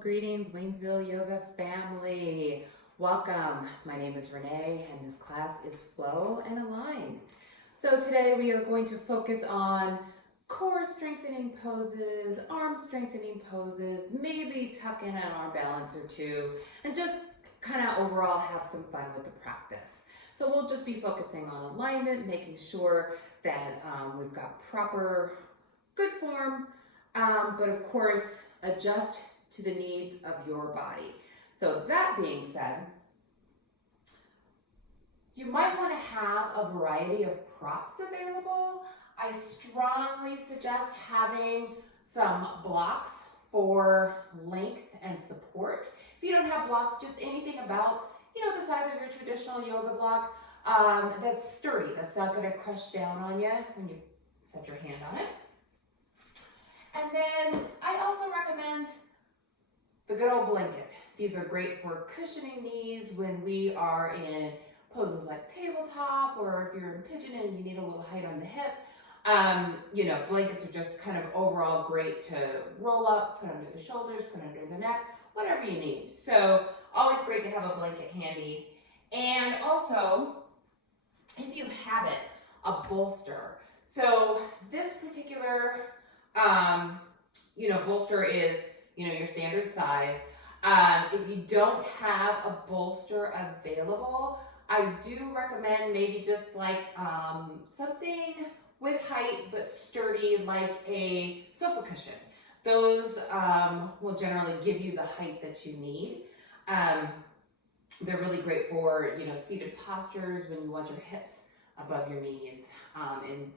Greetings, Waynesville Yoga family. Welcome. My name is Renee and this class is Flow and Align. So today we are going to focus on core strengthening poses, arm strengthening poses, maybe tuck in an arm balance or two, and just kind of overall have some fun with the practice. So we'll just be focusing on alignment, making sure that we've got proper, good form, but of course, adjust to the needs of your body. So that being said, you might want to have a variety of props available. I strongly suggest having some blocks for length and support. If you don't have blocks, just anything about, the size of your traditional yoga block that's sturdy, that's not going to crush down on you when you set your hand on it. And then I also recommend the good old blanket. These are great for cushioning knees when we are in poses like tabletop, or if you're in pigeon and you need a little height on the hip. Blankets are just kind of overall great to roll up, put under the shoulders, put under the neck, whatever you need. So always great to have a blanket handy. And also, if you have it, a bolster. So this particular, bolster is, your standard size. If you don't have a bolster available, I do recommend maybe just like something with height but sturdy, like a sofa cushion. Those will generally give you the height that you need. They're really great for, seated postures when you want your hips above your knees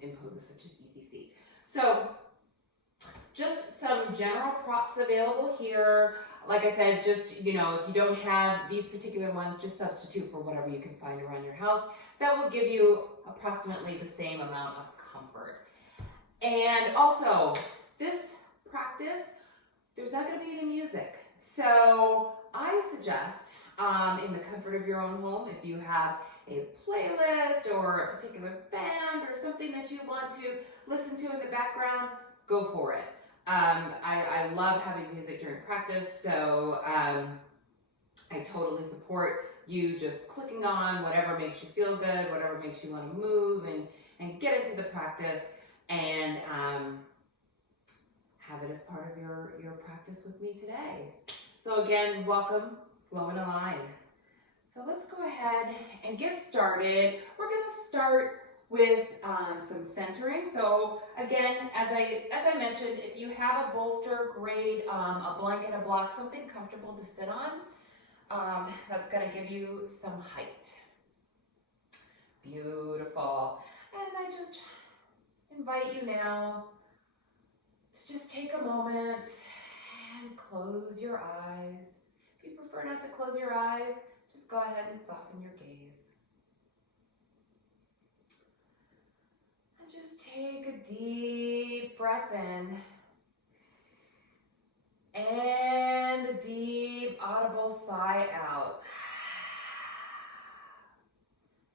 in poses such as easy seat. So just some general props available here. Like I said, just, if you don't have these particular ones, just substitute for whatever you can find around your house. That will give you approximately the same amount of comfort. And also, this practice, there's not going to be any music. So I suggest, in the comfort of your own home, if you have a playlist or a particular band or something that you want to listen to in the background, go for it. I love having music during practice, so I totally support you just clicking on whatever makes you feel good, whatever makes you want to move and get into the practice and have it as part of your practice with me today. So again, welcome, Flow and Align. So let's go ahead and get started. We're going to start with some centering. So again, as I mentioned, if you have a bolster, great, a blanket, a block, something comfortable to sit on, that's going to give you some height. Beautiful. And I just invite you now to just take a moment and close your eyes. If you prefer not to close your eyes, just go ahead and soften your gaze. And just take a deep breath in and a deep audible sigh out.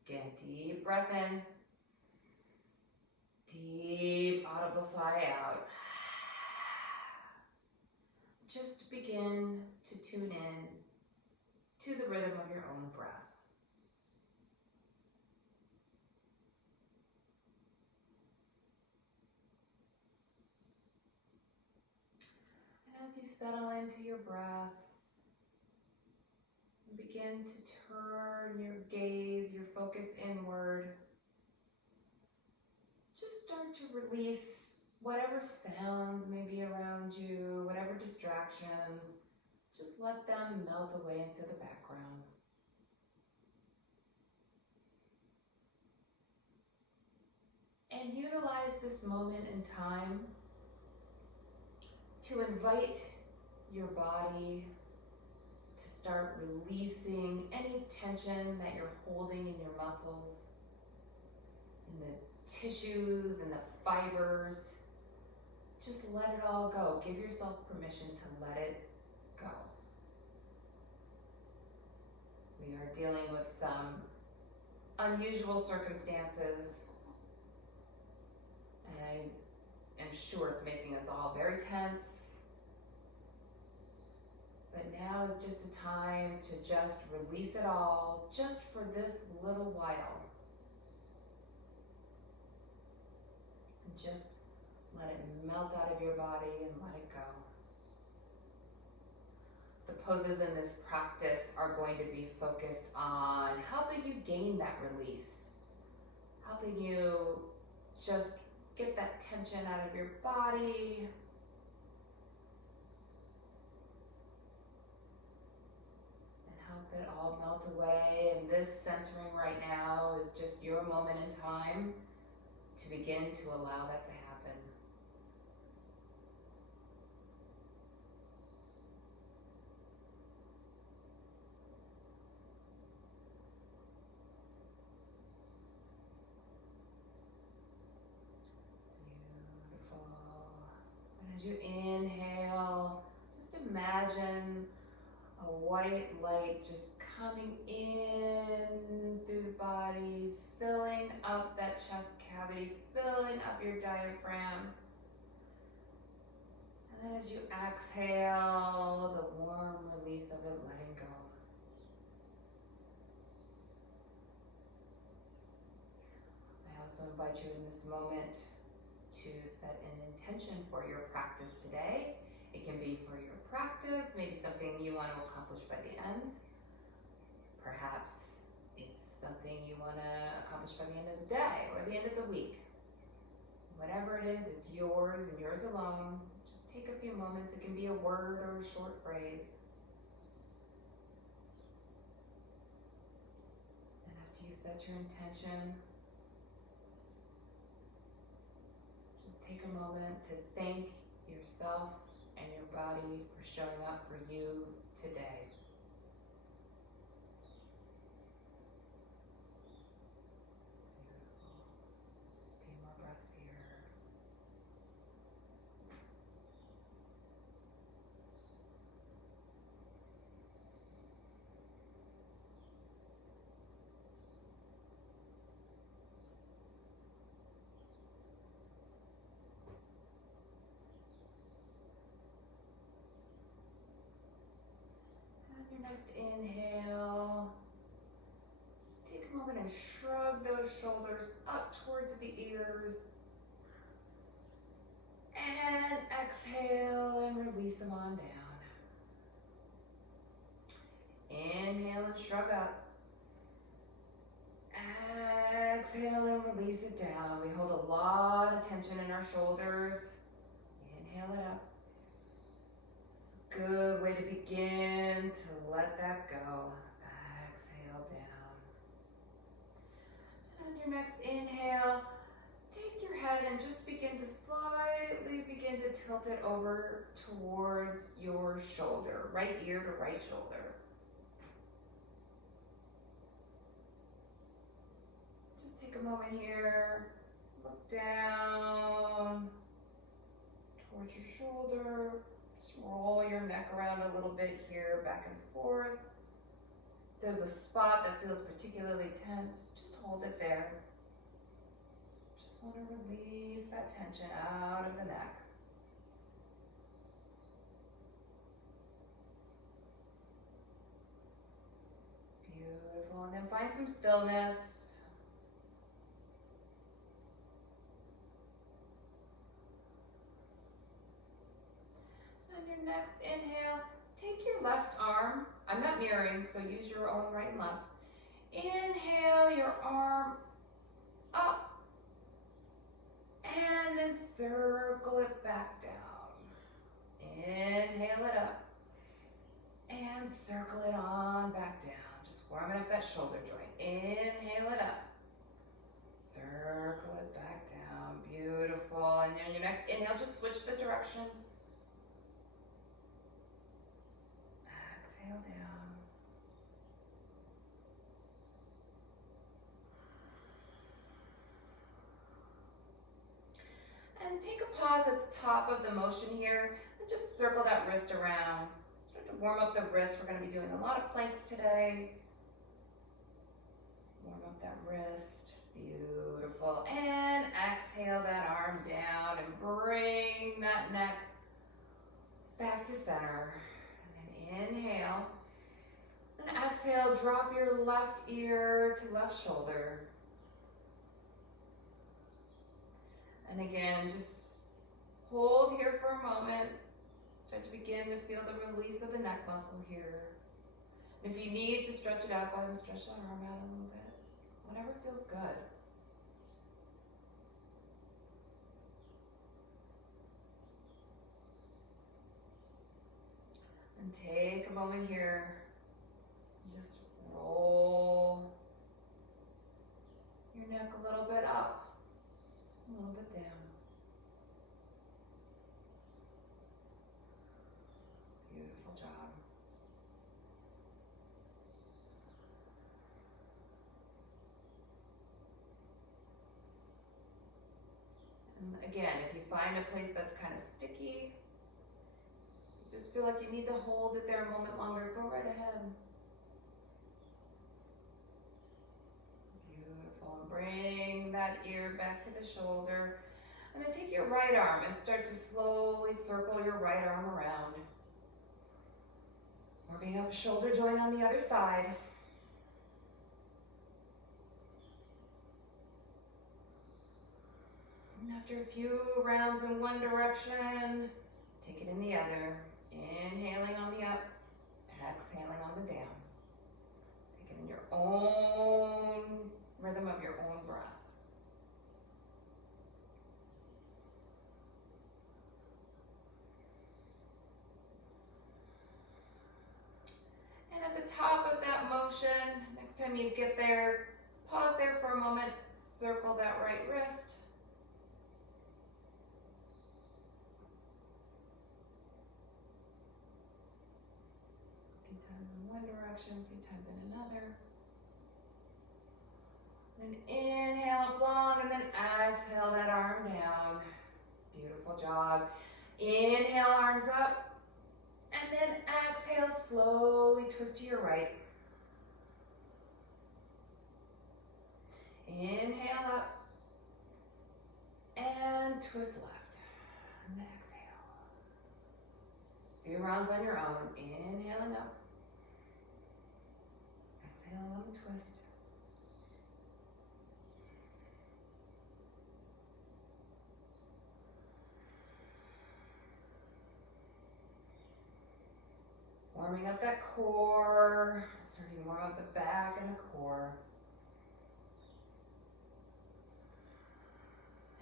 Again, deep breath in, deep audible sigh out. Just begin to tune in to the rhythm of your own breath. And as you settle into your breath, you begin to turn your gaze, your focus inward. Just start to release whatever sounds may be around you, whatever distractions. Just let them melt away into the background. And utilize this moment in time to invite your body to start releasing any tension that you're holding in your muscles, in the tissues and the fibers. Just let it all go. Give yourself permission to let it go. We are dealing with some unusual circumstances, and I am sure it's making us all very tense. now is just a time to just release it all, just for this little while. And just let it melt out of your body and let it go. The poses in this practice are going to be focused on helping you gain that release, helping you just get that tension out of your body. And help it all melt away. And this centering right now is just your moment in time to begin to allow that to happen. As you inhale, just imagine a white light just coming in through the body, filling up that chest cavity, filling up your diaphragm. And then as you exhale, the warm release of it letting go. I also invite you in this moment to set an intention for your practice today. It can be for your practice, maybe something you want to accomplish by the end. Perhaps it's something you want to accomplish by the end of the day or the end of the week. Whatever it is, it's yours and yours alone. Just take a few moments. It can be a word or a short phrase. And after you set your intention, take a moment to thank yourself and your body for showing up for you today. Beautiful. A few more breaths here. Your next inhale, take a moment and shrug those shoulders up towards the ears. And exhale and release them on down. Inhale and shrug up. Exhale and release it down. We hold a lot of tension in our shoulders. Inhale it up. Good way to begin to let that go. Exhale down. And your next inhale, take your head and just begin to slightly begin to tilt it over towards your shoulder, right ear to right shoulder. Just take a moment here, look down towards your shoulder. Roll your neck around a little bit here, back and forth. If there's a spot that feels particularly tense, just hold it there. Just want to release that tension out of the neck. Beautiful, and then find some stillness. Your next inhale, take your left arm. I'm not mirroring, so use your own right and left. Inhale your arm up and then circle it back down. Inhale it up and circle it on back down. Just warming up that shoulder joint. Inhale it up. Circle it back down. Beautiful. And on your next inhale, just switch the direction. Exhale down. And take a pause at the top of the motion here and just circle that wrist around. Start to warm up the wrist. We're going to be doing a lot of planks today. Warm up that wrist. Beautiful. And exhale that arm down and bring that neck back to center. Inhale. And exhale, drop your left ear to left shoulder. And again, just hold here for a moment. Start to begin to feel the release of the neck muscle here. If you need to stretch it out, go ahead and stretch that arm out a little bit. Whatever feels good. And take a moment here. Just roll your neck a little bit up, a little bit down. Beautiful job. And again, if you find a place that's kind of sticky, you just feel like you need to hold it there a moment longer, go right ahead. Beautiful. Bring that ear back to the shoulder. And then take your right arm and start to slowly circle your right arm around. Warming up shoulder joint on the other side. And after a few rounds in one direction, take it in the other. Inhaling on the up, exhaling on the down. Take it in your own rhythm of your own breath. And at the top of that motion, next time you get there, pause there for a moment, circle that right wrist. One direction, a few times in another. Then inhale up long and then exhale that arm down. Beautiful job. Inhale, arms up. And then exhale, slowly twist to your right. Inhale up. And twist left. And exhale. A few rounds on your own. Inhaling up. Exhale, a little twist. Warming up that core, starting to warm up the back and the core.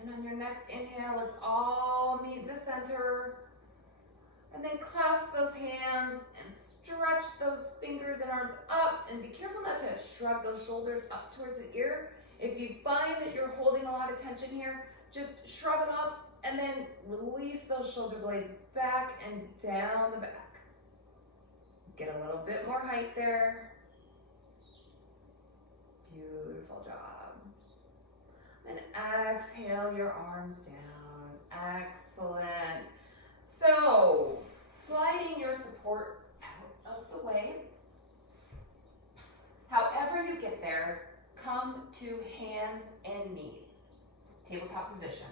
And on your next inhale, let's all meet in the center. And then clasp those hands and stretch those fingers and arms up. And be careful not to shrug those shoulders up towards the ear. If you find that you're holding a lot of tension here, just shrug them up and then release those shoulder blades back and down the back. Get a little bit more height there. Beautiful job. Then exhale your arms down. Excellent. So, sliding your support out of the way. However you get there, come to hands and knees. Tabletop position.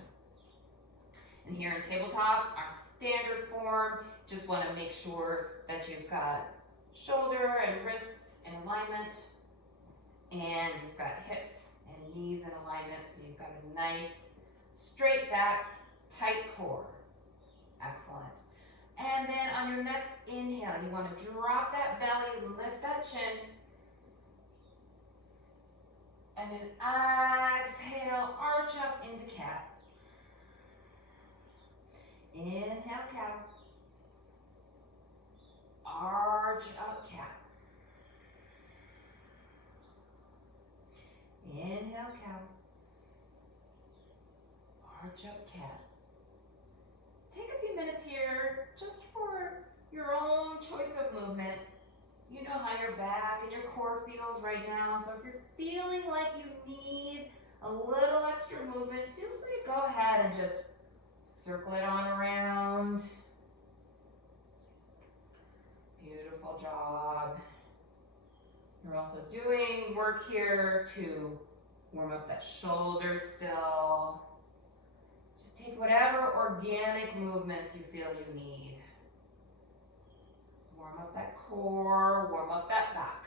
And here in tabletop, our standard form, just want to make sure that you've got shoulder and wrists in alignment, and you've got hips and knees in alignment, so you've got a nice straight back, tight core. Excellent. And then on your next inhale, you want to drop that belly, lift that chin, and then exhale, arch up into cat. Inhale, cow. Arch up, cat. Inhale, cow. Arch up, cat. Take a few minutes here just for your own choice of movement. You know how your back and your core feels right now, so if you're feeling like you need a little extra movement, feel free to go ahead and just circle it on around. Beautiful job. You're also doing work here to warm up that shoulder still. Just take whatever organic movements you feel you need. Warm up that core, warm up that back.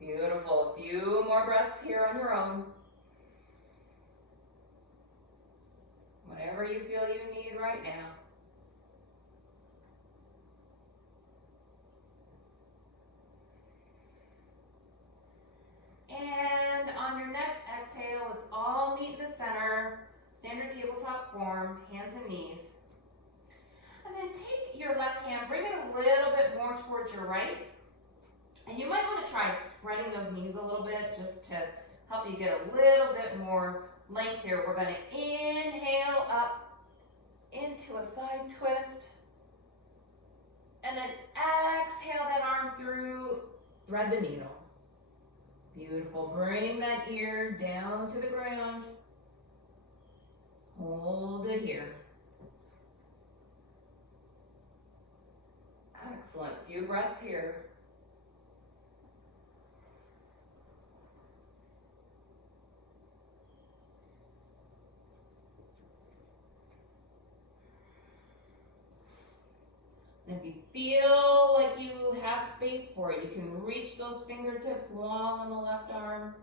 Beautiful. A few more breaths here on your own. Whatever you feel you need right now. And on your next exhale, let's all meet in the center, standard tabletop form, hands and knees. And then take your left hand, bring it a little bit more towards your right. And you might want to try spreading those knees a little bit just to help you get a little bit more length here. We're going to inhale up into a side twist. And then exhale that arm through, thread the needle. Beautiful. Bring that ear down to the ground. Hold it here. Excellent. Few breaths here. And if you feel like you have space for it, you can reach those fingertips long on the left arm.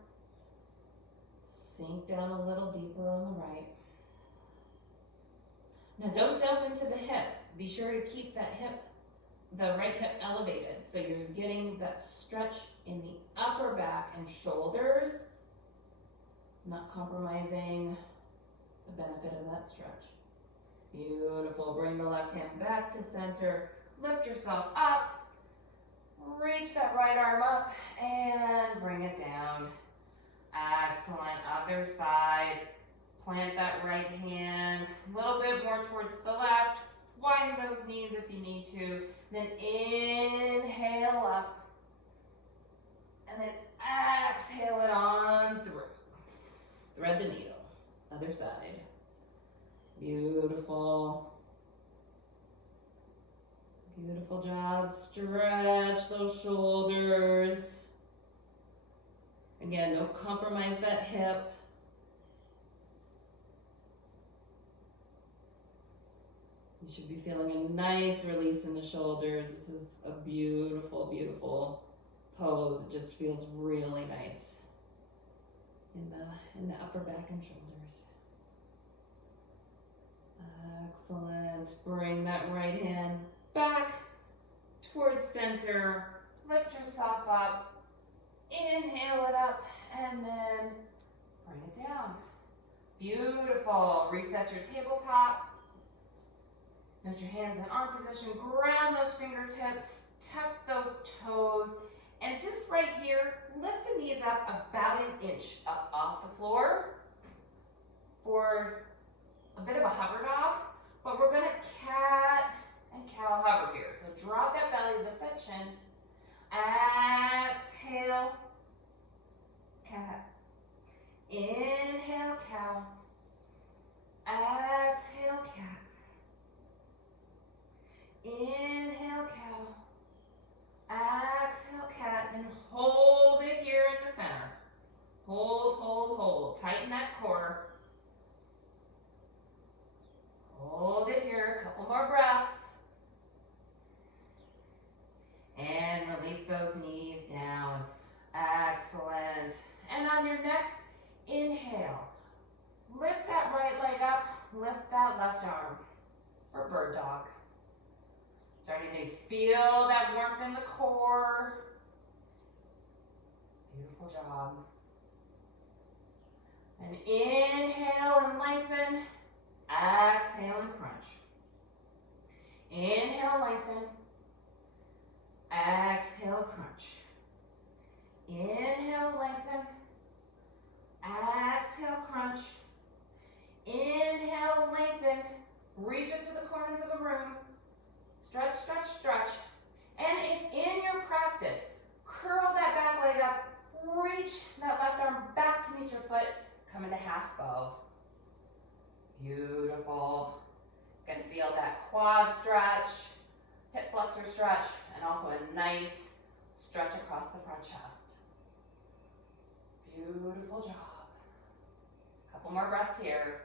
Sink down a little deeper on the right. Now don't dump into the hip. Be sure to keep that hip, the right hip elevated. So you're getting that stretch in the upper back and shoulders, not compromising the benefit of that stretch. Beautiful. Bring the left hand back to center. Lift yourself up. Reach that right arm up and bring it down. Excellent. Other side. Plant that right hand a little bit more towards the left. Widen those knees if you need to. Then inhale up. And then exhale it on through. Thread the needle. Other side. Beautiful. Beautiful job. Stretch those shoulders. Again, don't compromise that hip. You should be feeling a nice release in the shoulders. This is a beautiful, beautiful pose. It just feels really nice in the upper back and shoulders. Excellent. Bring that right hand back towards center. Lift yourself up. Inhale it up and then bring it down. Beautiful. Reset your tabletop. Note your hands in arm position. Ground those fingertips. Tuck those toes. And just right here, lift the knees up about an inch up off the floor for a bit of a hover dog, but we're gonna cat and cow hover here. So drop that belly, lift that chin. Exhale, cat. Inhale, cow. Exhale, cat. Inhale, cow. Exhale, cat. And hold it here in the center. Hold, hold, hold. Tighten that core. Hold it here, a couple more breaths. And release those knees down. Excellent. And on your next inhale, lift that right leg up, lift that left arm for bird dog. Starting to feel that warmth in the core. Beautiful job. And inhale and lengthen. Exhale and crunch. Inhale, lengthen. Exhale, crunch. Inhale, lengthen. Exhale, crunch. Inhale, lengthen. Reach it to the corners of the room. Stretch, stretch, stretch. And if in your practice, curl that back leg up, reach that left arm back to meet your foot, come into half bow. Beautiful. You can feel that quad stretch, hip flexor stretch, and also a nice stretch across the front chest. Beautiful job. Couple more breaths here.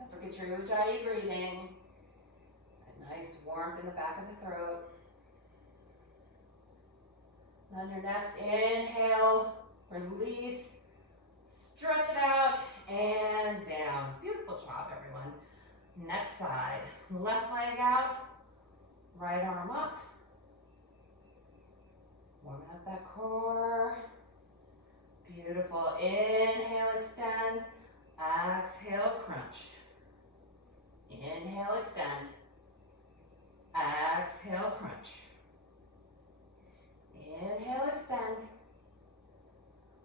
And forget your ujjayi breathing. A nice warmth in the back of the throat. On your next inhale, release, stretch it out, and down. Beautiful job, everyone. Next side, left leg out, right arm up. Warming up that core. Beautiful. Inhale, extend. Exhale, crunch. Inhale, extend. Exhale, crunch. Inhale, extend.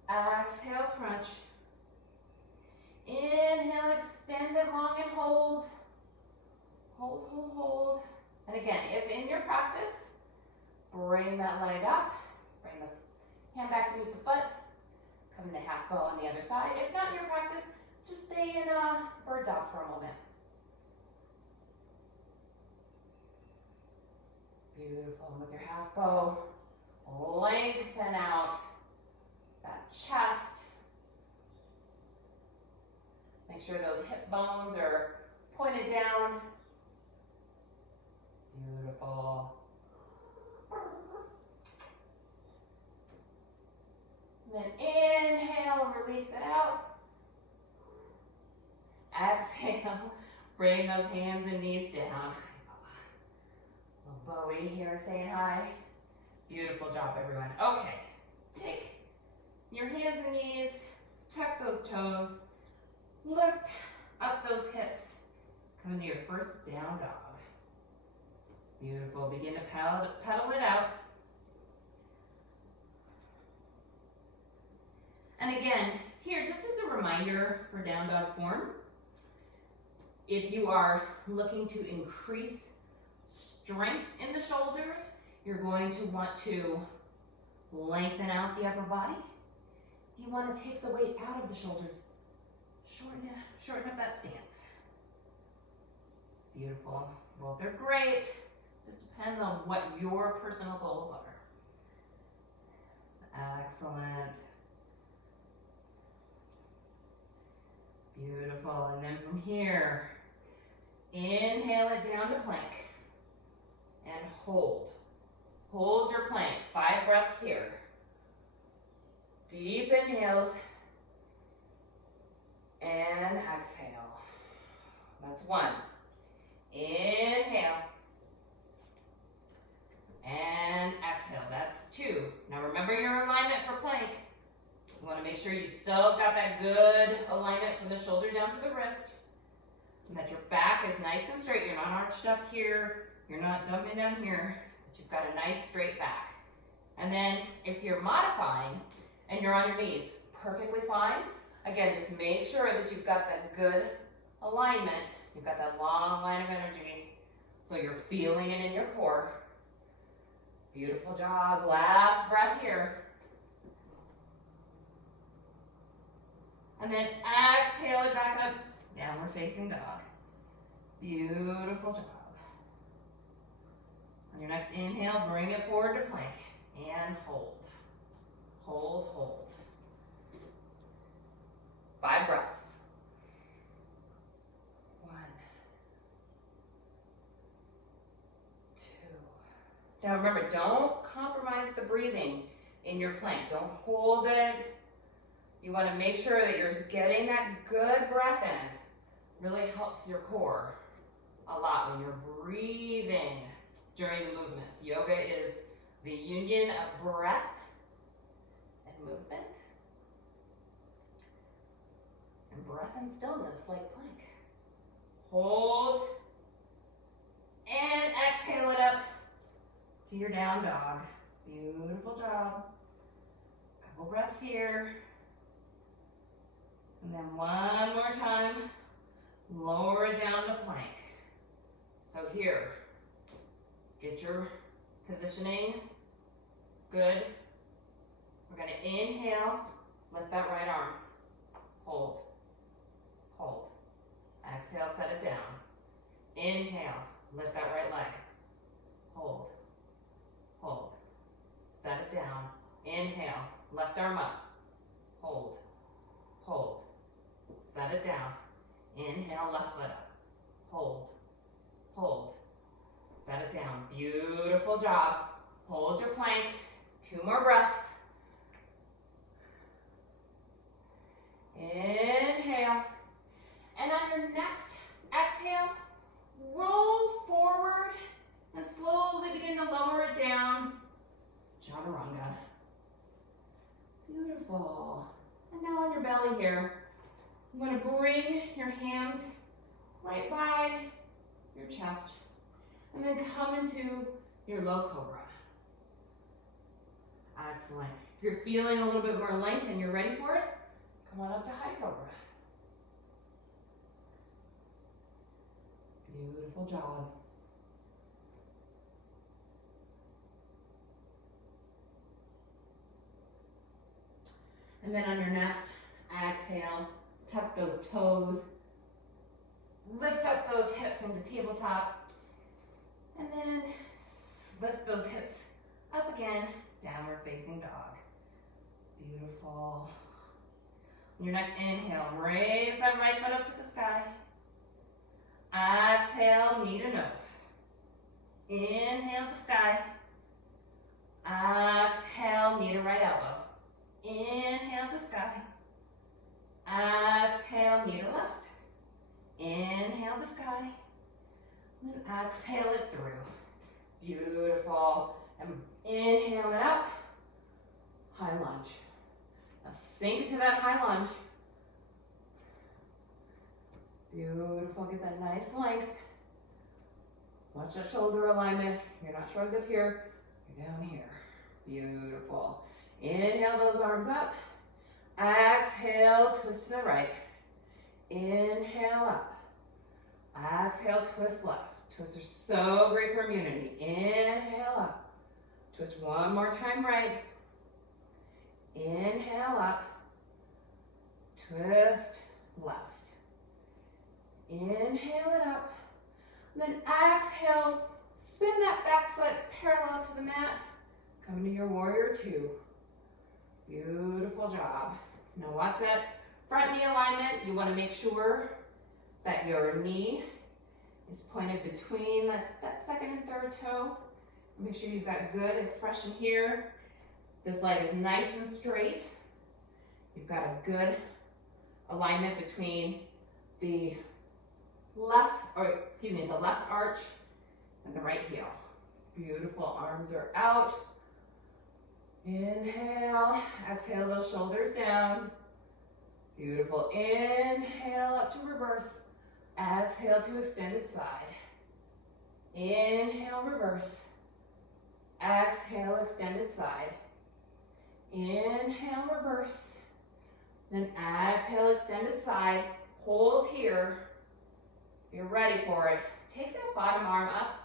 Exhale, crunch. Inhale, extend it long and hold. Hold, hold, hold. And again, if in your practice, bring that leg up. Bring the hand back to meet the foot. Come into half bow on the other side. If not in your practice, just stay in bird dog for a moment. Beautiful. And with your half bow, lengthen out that chest. Make sure those hip bones are pointed down. Beautiful. And then inhale, release it out. Exhale, bring those hands and knees down. Little Bowie here saying hi. Beautiful job, everyone. Okay, take your hands and knees, tuck those toes, lift up those hips. Come into your first down dog. Beautiful. Begin to pedal it out. And again, here, just as a reminder for down dog form, if you are looking to increase strength in the shoulders, you're going to want to lengthen out the upper body. You want to take the weight out of the shoulders. Shorten up that stance. Beautiful. Both are great. Just depends on what your personal goals are. Excellent. Beautiful. And then from here, inhale it down to plank. And hold. Hold your plank. 5 breaths here. Deep inhales. And exhale. That's 1. Inhale. And exhale. That's 2. Now remember your alignment for plank. You want to make sure you still got that good alignment from the shoulder down to the wrist. And that your back is nice and straight. You're not arched up here. You're not dumping down here. But you've got a nice straight back. And then if you're modifying and you're on your knees, perfectly fine. Again, just make sure that you've got that good alignment. You've got that long line of energy. So you're feeling it in your core. Beautiful job. Last breath here. And then exhale it back up. Downward facing dog. Beautiful job. On your next inhale, bring it forward to plank. And hold. Hold, hold. 5 breaths. 1, 2. Now remember, don't compromise the breathing in your plank. Don't hold it. You want to make sure that you're getting that good breath in. Really helps your core a lot when you're breathing during the movements. Yoga is the union of breath and movement. And breath and stillness like plank. Hold. And exhale it up to your down dog. Beautiful job. Couple breaths here. And then one more time, lower it down to plank. So here, get your positioning good. We're gonna inhale, lift that right arm. Hold, hold. Exhale, set it down. Inhale, lift that right leg. Hold, hold. Set it down. Inhale, left arm up. Hold, hold. Set it down. Inhale, left foot up. Hold, hold. Set it down. Beautiful job. Hold your plank. 2 more breaths. Inhale. And on your next exhale, roll forward and slowly begin to lower it down. Chaturanga. Beautiful. And now on your belly here, I'm going to bring your hands right by your chest and then come into your low cobra. Excellent. If you're feeling a little bit more length and you're ready for it, come on up to high cobra. Beautiful job. And then on your next exhale, tuck those toes, lift up those hips into tabletop, and then lift those hips up again, downward facing dog. Beautiful. On your next inhale, raise that right foot up to the sky. Exhale, knee to nose. Inhale to sky. Exhale, knee to right elbow. Inhale to sky. Exhale, knee to left. Inhale to sky. And then exhale it through. Beautiful. And inhale it up. High lunge. Now sink into that high lunge. Beautiful. Get that nice length. Watch that shoulder alignment. You're not shrugged up here. You're down here. Beautiful. Inhale those arms up. Exhale, twist to the right. Inhale up. Exhale, twist left. Twists are so great for immunity. Inhale up. Twist one more time right. Inhale up. Twist left. Inhale it up. And then exhale, spin that back foot parallel to the mat. Come to your warrior 2. Beautiful job. Now watch that front knee alignment. You want to make sure that your knee is pointed between that second and third toe. Make sure you've got good expression here. This leg is nice and straight. You've got a good alignment between the left arch and the right heel. Beautiful. Arms are out. Inhale, exhale those shoulders down. Beautiful. Inhale up to reverse. Exhale to extended side. Inhale, reverse. Exhale, extended side. Inhale, reverse. Then exhale, extended side. Hold here. If you're ready for it, take that bottom arm up.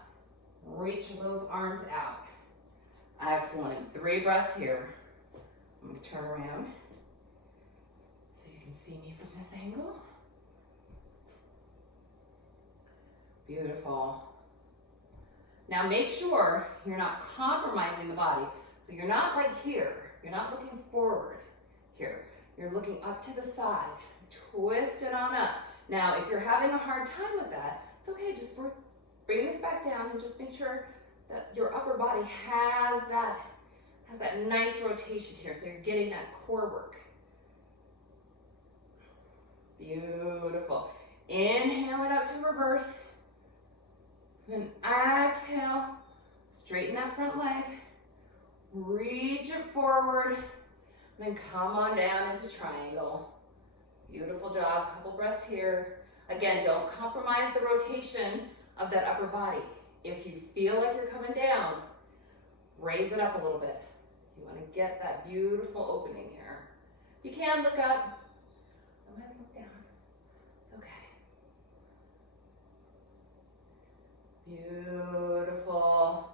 Reach those arms out. Excellent. 3 breaths here. I'm going to turn around so you can see me from this angle. Beautiful. Now make sure you're not compromising the body. So you're not like here. You're not looking forward here. You're looking up to the side. Twist it on up. Now, if you're having a hard time with that, it's okay. Just bring this back down and just make sure that your upper body has that nice rotation here, so you're getting that core work. Beautiful. Inhale it up to reverse. Then exhale, straighten that front leg. Reach it forward. Then come on down into triangle. Beautiful job. Couple breaths here. Again, don't compromise the rotation of that upper body. If you feel like you're coming down, raise it up a little bit. You want to get that beautiful opening here. You can look up. Sometimes look down. It's okay. Beautiful.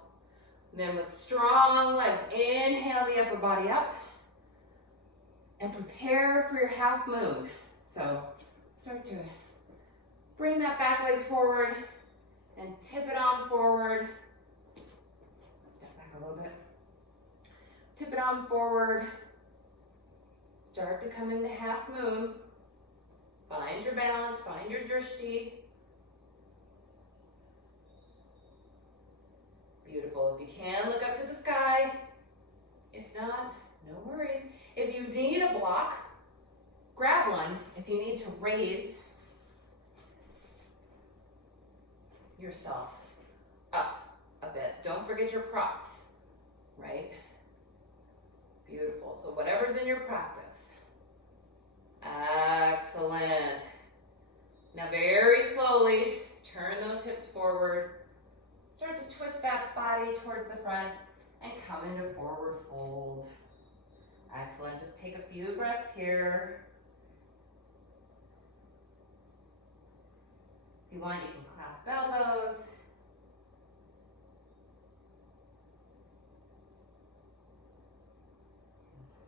And then with strong legs, inhale the upper body up and prepare for your half moon. So start to bring that back leg forward and tip it on forward. Step back a little bit. Tip it on forward. Start to come into half moon. Find your balance, find your drishti. Beautiful. If you can, look up to the sky. If not, no worries. If you need a block, grab one. If you need to raise yourself up a bit, don't forget your props, right? Beautiful. So whatever's in your practice. Excellent. Now very slowly, turn those hips forward. Start to twist that body towards the front and come into forward fold. Excellent. Just take a few breaths here. If you want, you can clasp elbows.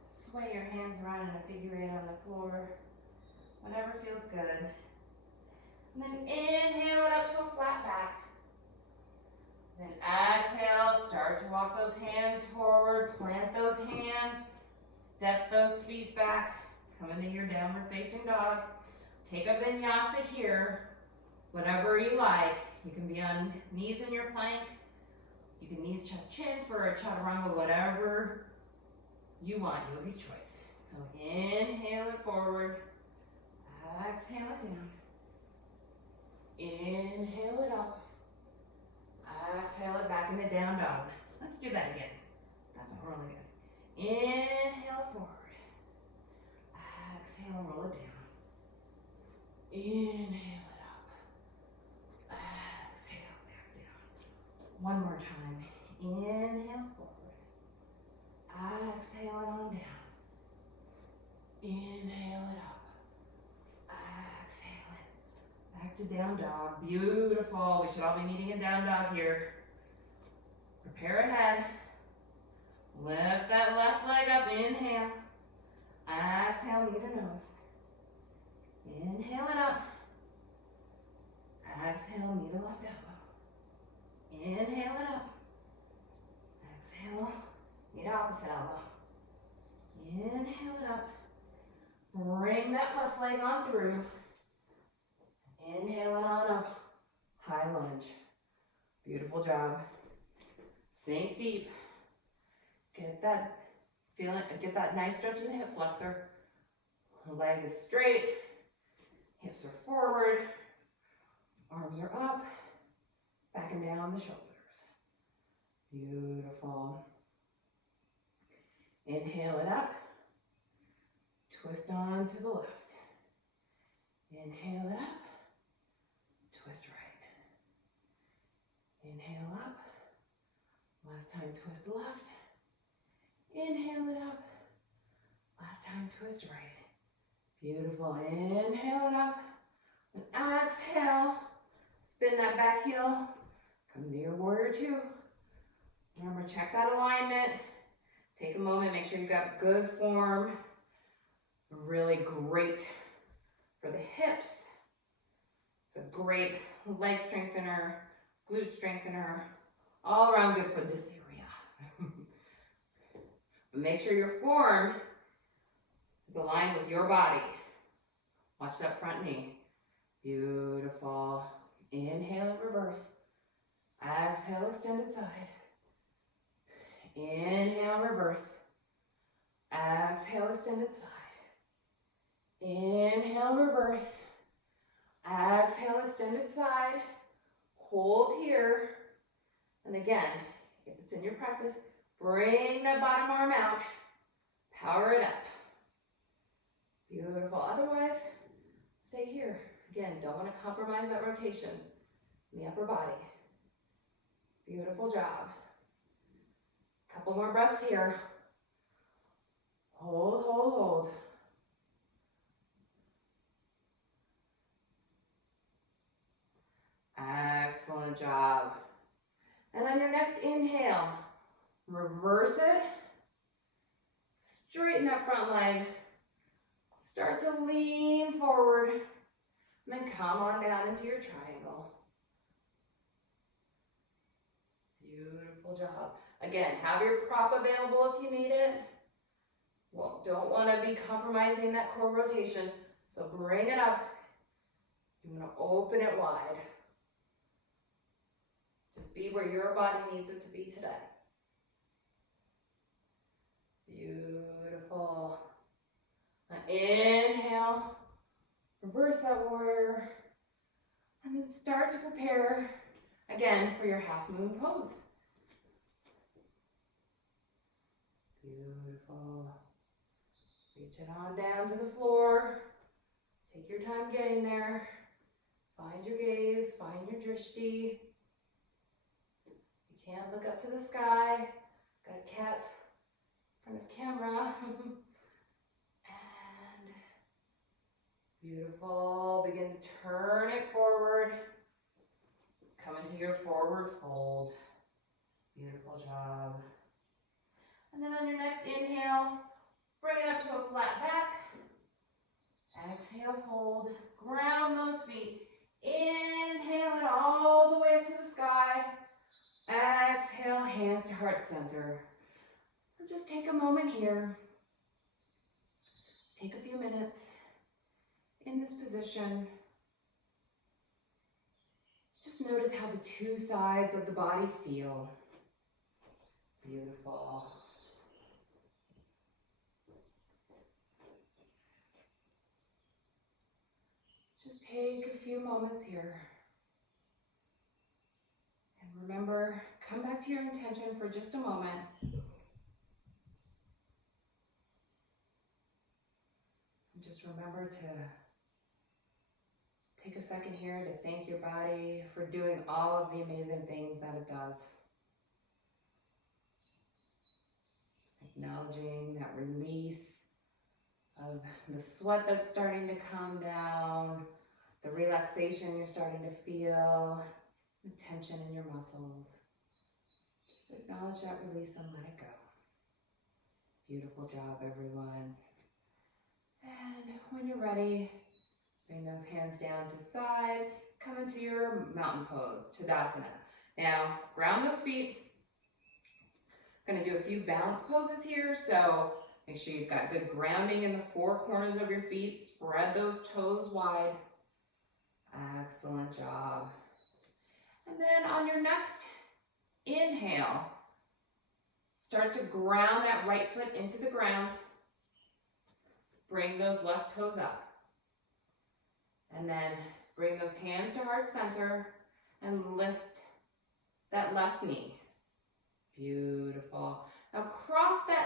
Sway your hands around in a figure eight on the floor. Whatever feels good. And then inhale it up to a flat back. Then exhale, start to walk those hands forward, plant those hands, step those feet back, come into your downward facing dog. Take a vinyasa here, whatever you like. You can be on knees in your plank. You can knees, chest, chin for a chaturanga, whatever you want, yogi's choice. So inhale it forward, exhale it down, inhale it up. Exhale it back into down dog. Let's do that again. That's really good. Inhale it forward. Exhale, roll it down. Inhale it up. Exhale, back down. One more time. Inhale forward. Exhale it on down. Inhale it up. Exhale it. Back to down dog. Beautiful. We should all be meeting in down dog here. Prepare ahead. Lift that left leg up. Inhale. Exhale, knee to nose. Inhale it up. Exhale, knee to left elbow. Inhale it up. Exhale, knee to opposite elbow. Inhale it up. Bring that left leg on through. Inhale it on up. High lunge. Beautiful job. Sink deep. Get that feeling, get that nice stretch in the hip flexor. The leg is straight. Hips are forward. Arms are up. Back and down the shoulders. Beautiful. Inhale it up. Twist on to the left. Inhale it up. Twist right. Inhale up. Last time, twist left. Inhale it up. Last time, twist right. Beautiful. Inhale it up. And exhale. Spin that back heel. Come to your warrior two. Remember, check that alignment. Take a moment, make sure you've got good form. Really great for the hips. It's a great leg strengthener, glute strengthener, all around good for this area. But make sure your form is aligned with your body. Watch that front knee. Beautiful. Inhale, reverse. Exhale, extended side. Inhale, reverse. Exhale, extended side. Inhale, reverse. Exhale, extended side. Hold here. And again, if it's in your practice, bring that bottom arm out. Power it up. Beautiful. Otherwise, stay here. Again, don't want to compromise that rotation in the upper body. Beautiful job. Couple more breaths here. Hold, hold, hold. Excellent job. And on your next inhale, reverse it. Straighten that front leg. Start to lean forward. And then come on down into your triangle. Beautiful job. Again, have your prop available if you need it. Well, don't want to be compromising that core rotation. So bring it up. I'm going to open it wide. Just be where your body needs it to be today. Beautiful. Now inhale, reverse that warrior, and then start to prepare again for your half moon pose. Beautiful. Reach it on down to the floor. Take your time getting there. Find your gaze, find your drishti. You can't look up to the sky. Got a cat in front of camera. And beautiful. Begin to turn it forward. Come into your forward fold. Beautiful job. And then on your next inhale, bring it up to a flat back. Exhale, fold. Ground those feet. Inhale it all the way up to the sky. Exhale, hands to heart center. And just take a moment here. Let's take a few minutes in this position. Just notice how the two sides of the body feel. Beautiful. Just take a few moments here. And remember, come back to your intention for just a moment. And just remember to take a second here to thank your body for doing all of the amazing things that it does. Acknowledging that release of the sweat that's starting to come down, the relaxation you're starting to feel, the tension in your muscles. Just acknowledge that release and let it go. Beautiful job, everyone. And when you're ready, bring those hands down to side. Come into your mountain pose, Tadasana. Now, ground those feet. I'm going to do a few balance poses here, so make sure you've got good grounding in the four corners of your feet. Spread those toes wide. Excellent job. And then on your next inhale, start to ground that right foot into the ground. Bring those left toes up. And then bring those hands to heart center and lift that left knee. Beautiful. Now cross that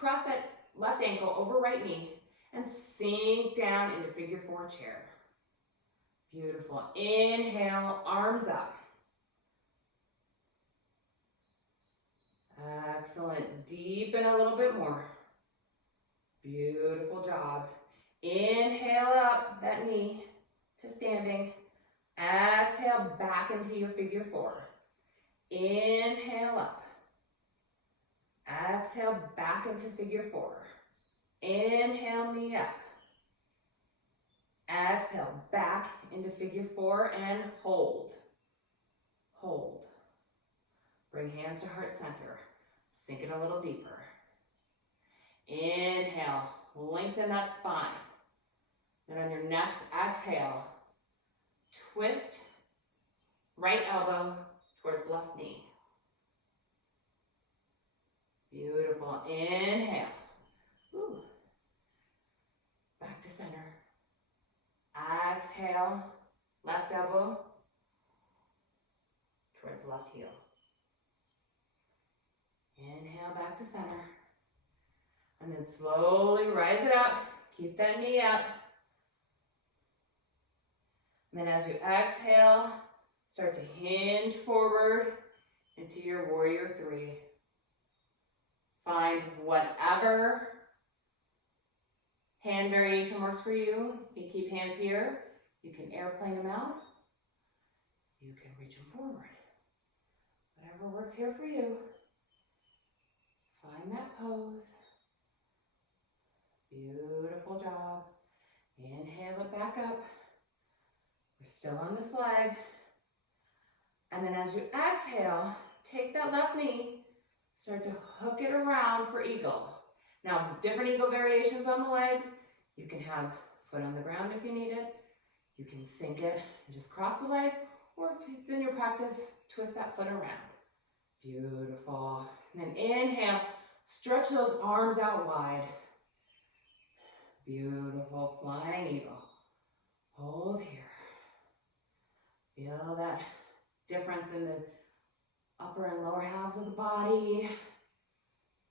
cross that left ankle over right knee and sink down into figure four chair. Beautiful. Inhale, arms up. Excellent. Deepen a little bit more. Beautiful job. Inhale up that knee to standing. Exhale back into your figure four. Inhale up. Exhale back into figure four. Inhale, knee up. Exhale back into figure four and hold. Hold. Bring hands to heart center. Sink it a little deeper. Inhale, lengthen that spine. Then on your next exhale, twist right elbow towards left knee. Beautiful. Inhale. Ooh. Back to center. Exhale, left elbow towards left heel. Inhale, back to center. And then slowly rise it up. Keep that knee up. And then as you exhale, start to hinge forward into your warrior three. Find whatever hand variation works for you. You can keep hands here. You can airplane them out. You can reach them forward. Whatever works here for you. Find that pose. Beautiful job. Inhale it back up. We're still on this leg. And then as you exhale, take that left knee, start to hook it around for eagle. Now, different eagle variations on the legs. You can have Foot on the ground if you need it. You can sink it and just cross the leg, or if it's in your practice, twist that foot around. Beautiful. And then inhale, stretch those arms out wide. Beautiful, flying eagle. Hold here. Feel that difference in the upper and lower halves of the body.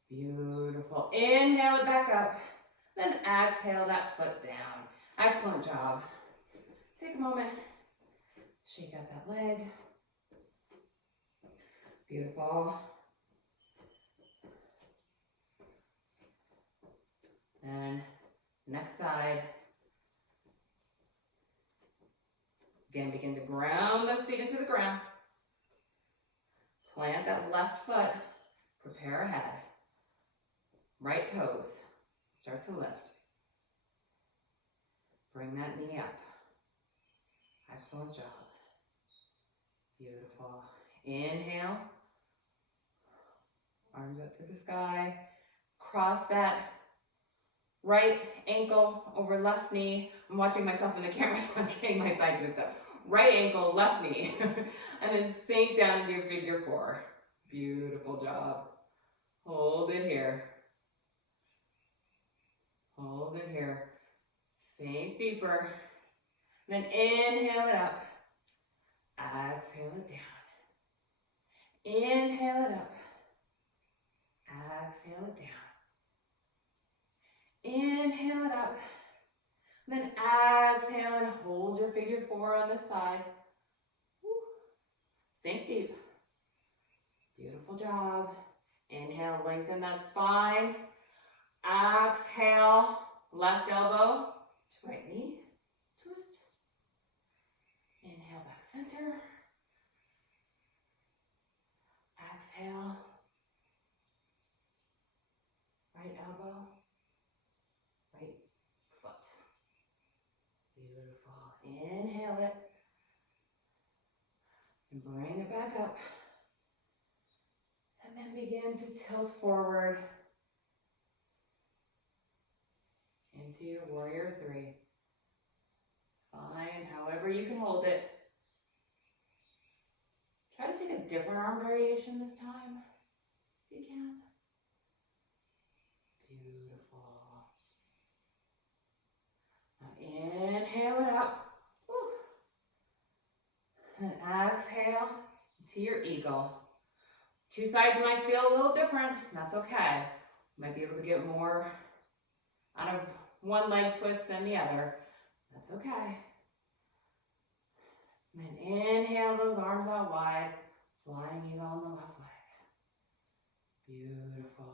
Beautiful. Inhale it back up. Then exhale that foot down. Excellent job. Take a moment. Shake out that leg. Beautiful. And next side. Again, begin to ground those feet into the ground. Plant that left foot. Prepare ahead. Right toes. Start to lift. Bring that knee up. Excellent job. Beautiful. Inhale. Arms up to the sky. Cross that right ankle over left knee. I'm watching myself in the camera, so I'm getting my sides mixed up. Right ankle, left knee. And then sink down into your figure four. Beautiful job. Hold it here. Hold it here. Sink deeper. Then inhale it up. Exhale it down. Inhale it up. Exhale it down. Inhale it up. Then exhale and hold your figure four on this side. Woo. Sink deep. Beautiful job. Inhale, lengthen that spine. Exhale, left elbow to right knee. Twist. Inhale, back center. Exhale. Right elbow. Right foot. Beautiful. Inhale it. And bring it back up. And then begin to tilt forward into your warrior three. Fine, however you can hold it. Try to take a different arm variation this time, if you can. Beautiful. Now inhale it up. Woo. And exhale to your eagle. Two sides might feel a little different. That's okay. Might be able to get more out of one leg twist than the other. That's okay. And then inhale those arms out wide. Flying eagle on the left leg. Beautiful.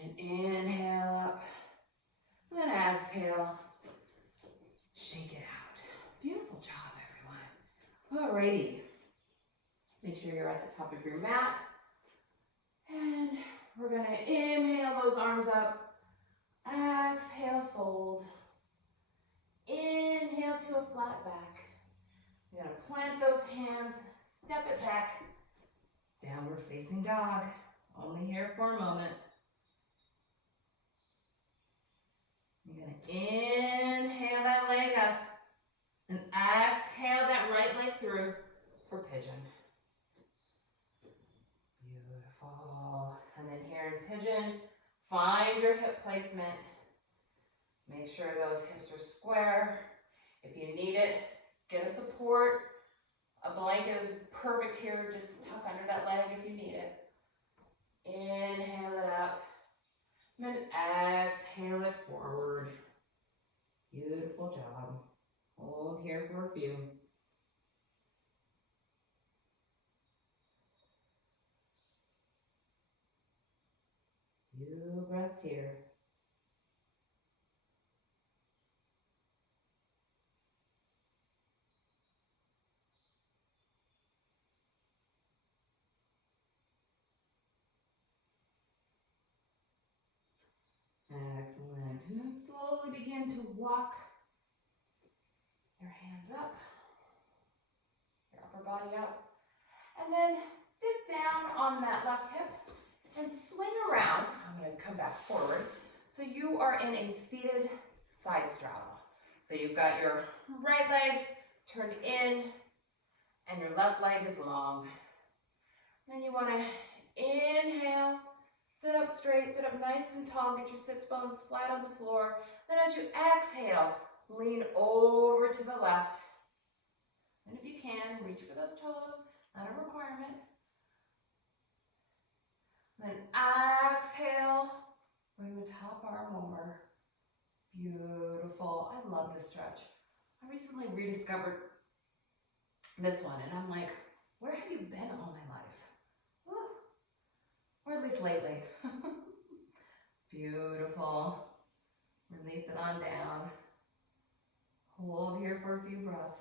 And inhale up. And then exhale. Shake it out. Beautiful job, everyone. Alrighty. Make sure you're at the top of your mat. And we're going to inhale those arms up. Exhale, fold. Inhale to a flat back. You're going to plant those hands, step it back. Downward facing dog. Only here for a moment. You're going to inhale that leg up. And exhale that right leg through for pigeon. Beautiful. And then here in pigeon, find your hip placement. Make sure those hips are square. If you need it, get a support. A blanket is perfect here, just to tuck under that leg if you need it. Inhale it up. And then exhale it forward. Beautiful job. Hold here for a few. Few breaths here. Excellent. And then slowly begin to walk your hands up, your upper body up, and then dip down on that left hip and swing around. I'm going to come back forward. So you are in a seated side straddle. So you've got your right leg turned in and your left leg is long. Then you want to inhale, sit up straight, sit up nice and tall, get your sits bones flat on the floor. Then as you exhale, lean over to the left. And if you can, reach for those toes, not a requirement. Then exhale, bring the top arm over. Beautiful. I love this stretch. I recently rediscovered this one and I'm like, where have you been all my life? Woo. Or at least lately. Beautiful. Release it on down. Hold here for a few breaths.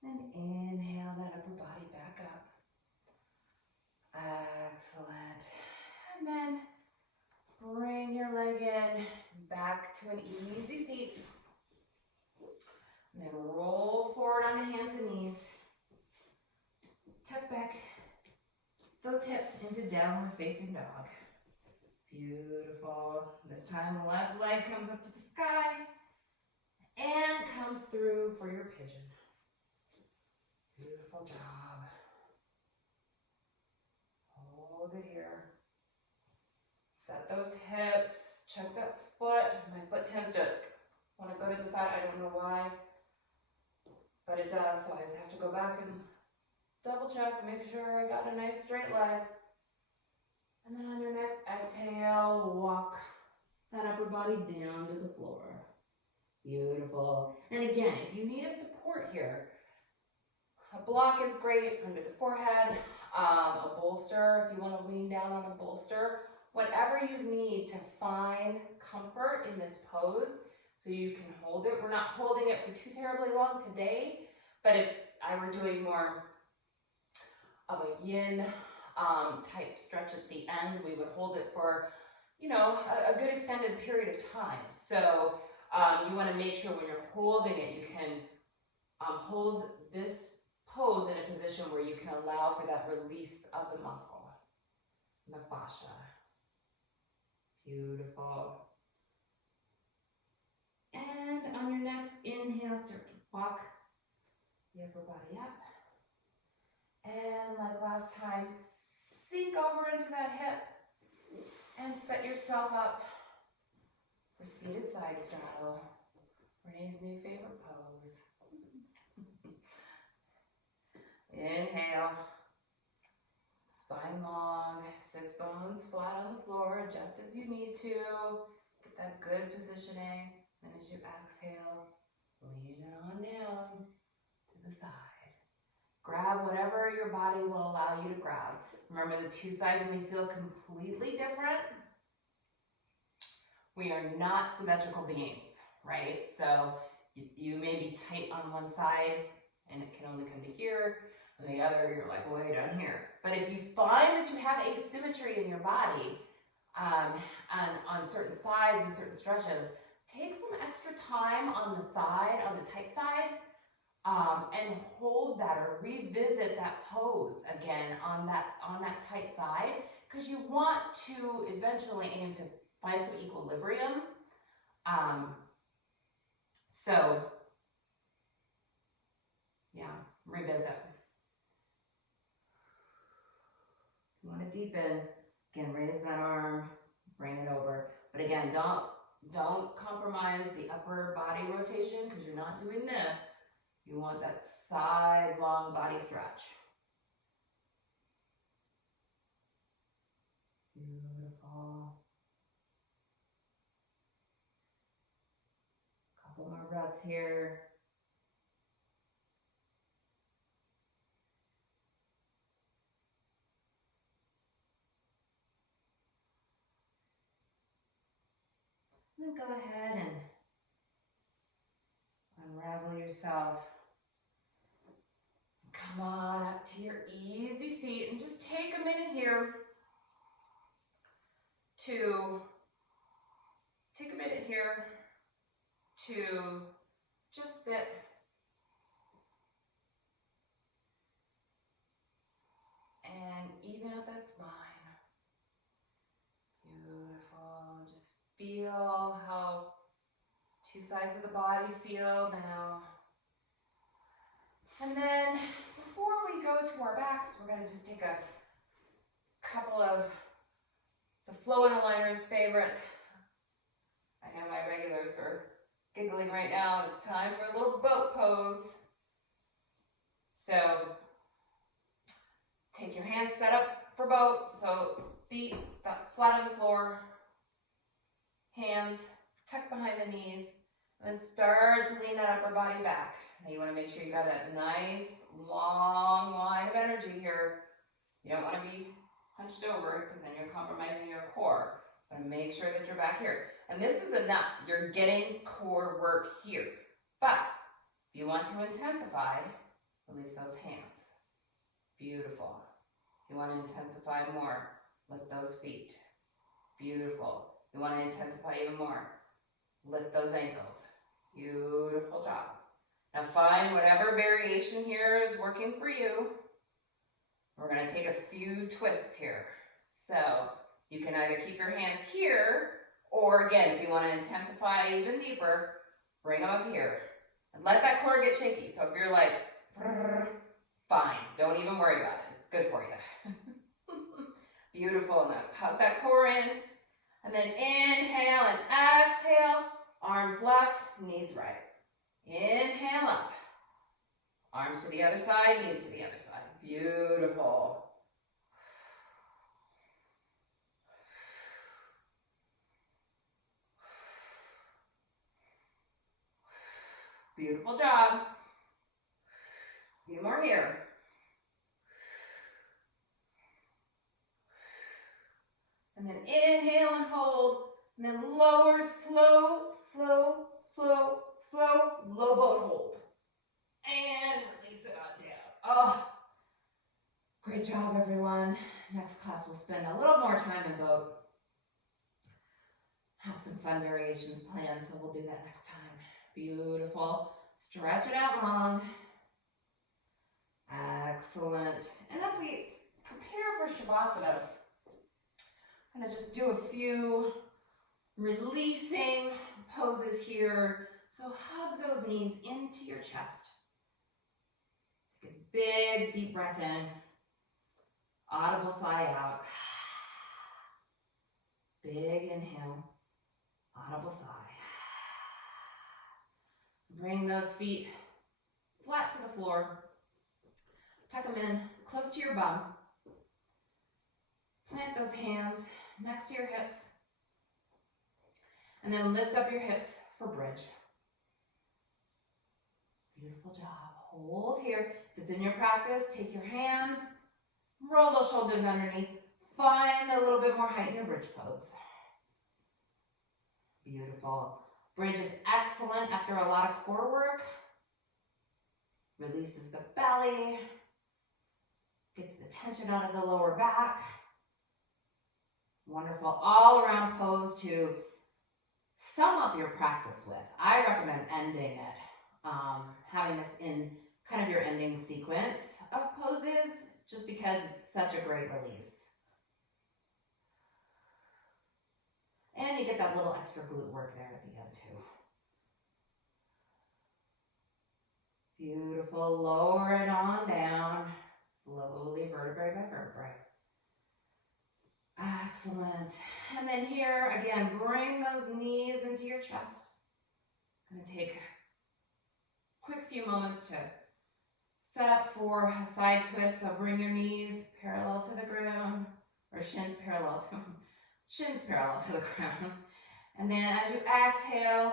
And inhale that upper body back up. Excellent. And then bring your leg in back to an easy seat. And then roll forward on your hands and knees. Tuck back those hips into downward facing dog. Beautiful. This time the left leg comes up to the sky and comes through for your pigeon. Beautiful job. Hold it here. Set those hips. Check that foot. My foot tends to want to go to the side. I don't know why, but it does. So I just have to go back and double check, make sure I got a nice straight leg. And then on your next exhale, walk that upper body down to the floor. Beautiful. And again, if you need a support here, a block is great under the forehead, a bolster if you want to lean down on a bolster, whatever you need to find comfort in this pose so you can hold it. We're not holding it for too terribly long today, but if I were doing more of a yin type stretch at the end, we would hold it for, you know, a good extended period of time. So you want to make sure when you're holding it, you can hold this pose in a position where you can allow for that release of the muscle, the fascia. Beautiful. And on your next inhale, start to walk the upper body up. And like last time, sink over into that hip and set yourself up for seated side straddle, Renee's new favorite pose. Inhale, spine long, sits bones flat on the floor just as you need to. Get that good positioning. And as you exhale, lean it on down to the side. Grab whatever your body will allow you to grab. Remember, the two sides may feel completely different. We are not symmetrical beings, right? So you may be tight on one side and it can only come to here. On the other, you're like way down here. But if you find that you have asymmetry in your body on certain sides and certain stretches, take some extra time on the side, on the tight side, and hold that or revisit that pose again on that tight side, because you want to eventually aim to find some equilibrium. So yeah, revisit. You want to deepen, again, raise that arm, bring it over. But again, don't compromise the upper body rotation, because you're not doing this. You want that side long body stretch. Beautiful. Couple more breaths here. And go ahead and unravel yourself. Come Come on up to your easy seat and just take a minute here to just sit and even out that spine. Beautiful. Just feel how two sides of the body feel now. And then before we go to our backs, we're going to just take a couple of the Flow+Align's favorites. I know my regulars are giggling right now. It's time for a little boat pose. So take your hands set up for boat. So feet flat on the floor, hands tucked behind the knees, and then start to lean that upper body back. Now you want to make sure you got that nice long line of energy here. You don't want to be hunched over because then you're compromising your core. But make sure that you're back here. And this is enough. You're getting core work here. But if you want to intensify, release those hands. Beautiful. If you want to intensify more, lift those feet. Beautiful. If you want to intensify even more, lift those ankles. Beautiful job. Now find whatever variation here is working for you. We're going to take a few twists here. So you can either keep your hands here, or again, if you want to intensify even deeper, bring them up here. And let that core get shaky. So if you're like, fine, don't even worry about it. It's good for you. Beautiful. Now hug that core in. And then inhale and exhale. Arms left, knees right. Inhale up. Arms to the other side, knees to the other side. Beautiful. Beautiful job. A few more here. And then inhale and hold. And then lower, slow, slow, slow, slow, low boat hold. And release it on down. Oh, great job, everyone. Next class, we'll spend a little more time in boat. Have some fun variations planned, so we'll do that next time. Beautiful. Stretch it out long. Excellent. And as we prepare for Shavasana, I'm going to just do a few releasing poses here. So hug those knees into your chest. Take a big deep breath in. Audible sigh out. Big inhale. Audible sigh. Bring those feet flat to the floor. Tuck them in close to your bum. Plant those hands next to your hips. And then lift up your hips for bridge. Beautiful job. Hold here. If it's in your practice, take your hands, roll those shoulders underneath. Find a little bit more height in your bridge pose. Beautiful. Bridge is excellent after a lot of core work. Releases the belly. Gets the tension out of the lower back. Wonderful all around pose to sum up your practice with. I recommend ending it. Having this in kind of your ending sequence of poses just because it's such a great release. And you get that little extra glute work there at the end too. Beautiful. Lower it on down. Slowly, vertebrae by vertebrae. Excellent. And then here, again, bring those knees into your chest. I'm going to take a quick few moments to set up for a side twist. So bring your knees parallel to the ground, or shins parallel to the ground. And then as you exhale,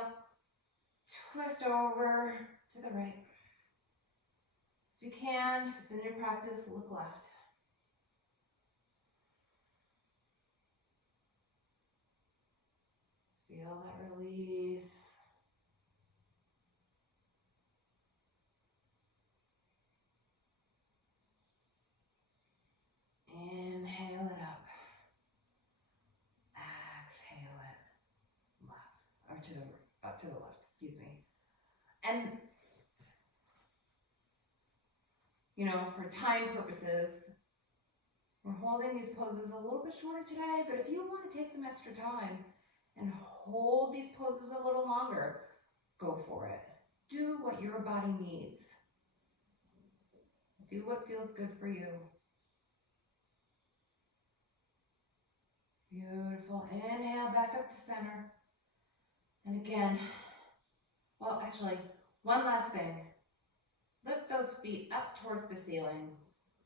twist over to the right. If you can, if it's in your practice, look left. Feel that release. or to the left, excuse me. And, you know, for time purposes, we're holding these poses a little bit shorter today, but if you want to take some extra time and hold these poses a little longer, go for it. Do what your body needs. Do what feels good for you. Beautiful. Inhale back up to center. And again, well, actually, one last thing. Lift those feet up towards the ceiling.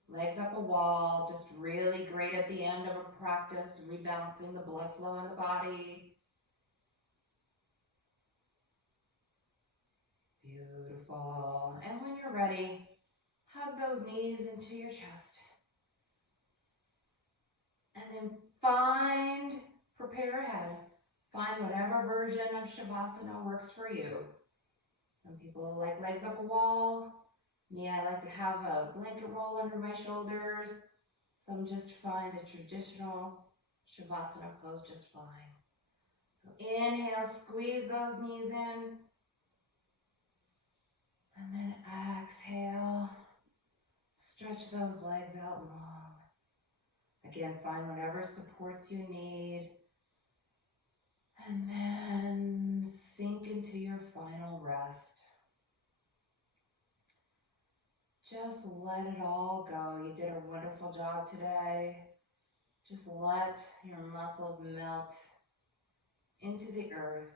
Legs up a wall, just really great at the end of a practice, rebalancing the blood flow in the body. Beautiful. And when you're ready, hug those knees into your chest. And then prepare ahead. Find whatever version of Shavasana works for you. Some people like legs up a wall. Me, I like to have a blanket roll under my shoulders. Some just find the traditional Shavasana pose just fine. So inhale, squeeze those knees in. And then exhale, stretch those legs out long. Again, find whatever supports you need. And then sink into your final rest. Just let it all go. You did a wonderful job today. Just let your muscles melt into the earth.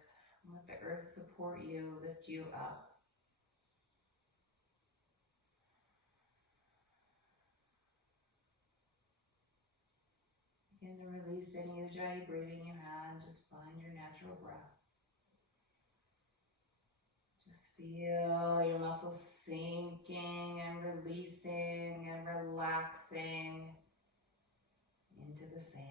Let the earth support you, lift you up. Begin to release any ujjayi breathing you had. Just find your natural breath. Just feel your muscles sinking and releasing and relaxing into the sand.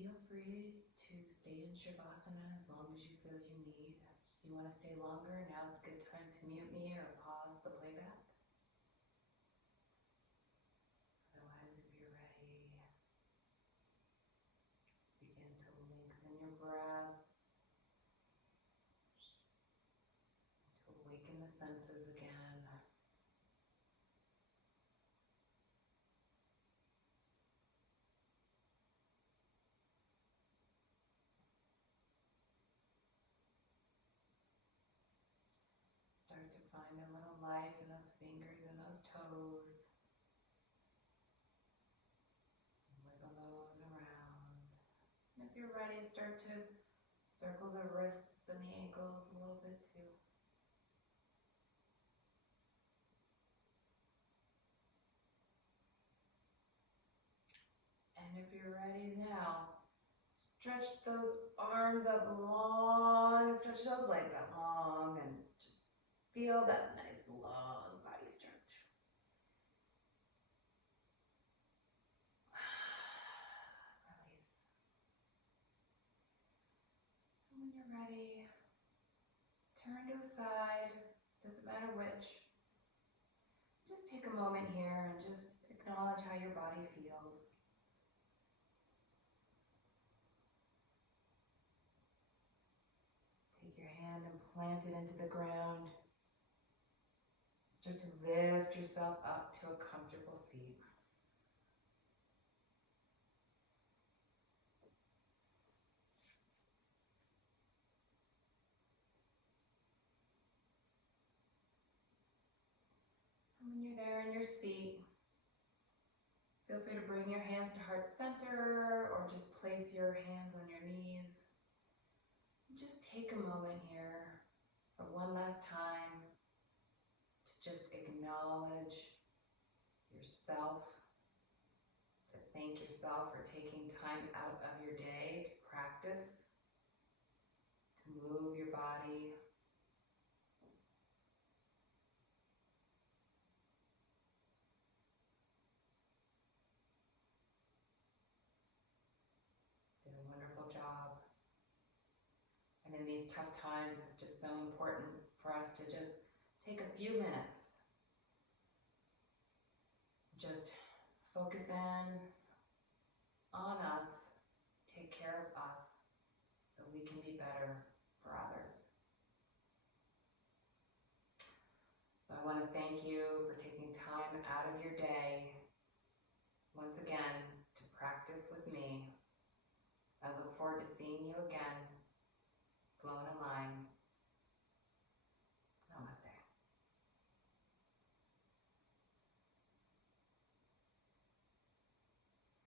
Feel free to stay in Shavasana as long as you feel you need. If you want to stay longer, now's a good time to mute me or pause the playback. Otherwise, if you're ready, just begin to lengthen your breath, to awaken the senses again. Start to find a little life those fingers and those toes. Wiggle those around. And if you're ready, start to circle the wrists and the ankles a little bit too. And if you're ready now, stretch those arms up long, stretch those legs out long, and just feel that nice long body stretch. Release. And when you're ready, turn to a side, doesn't matter which. Just take a moment here and just acknowledge how your body feels. Take your hand and plant it into the ground. Start to lift yourself up to a comfortable seat. And when you're there in your seat, feel free to bring your hands to heart center or just place your hands on your knees. Just take a moment here for one last time to just acknowledge yourself, to thank yourself for taking time out of your day to practice, to move your body. Did a wonderful job. And in these tough times, it's just so important for us to just take a few minutes. Just focus in on us, take care of us, so we can be better for others. So I want to thank you for taking time out of your day, once again, to practice with me. I look forward to seeing you again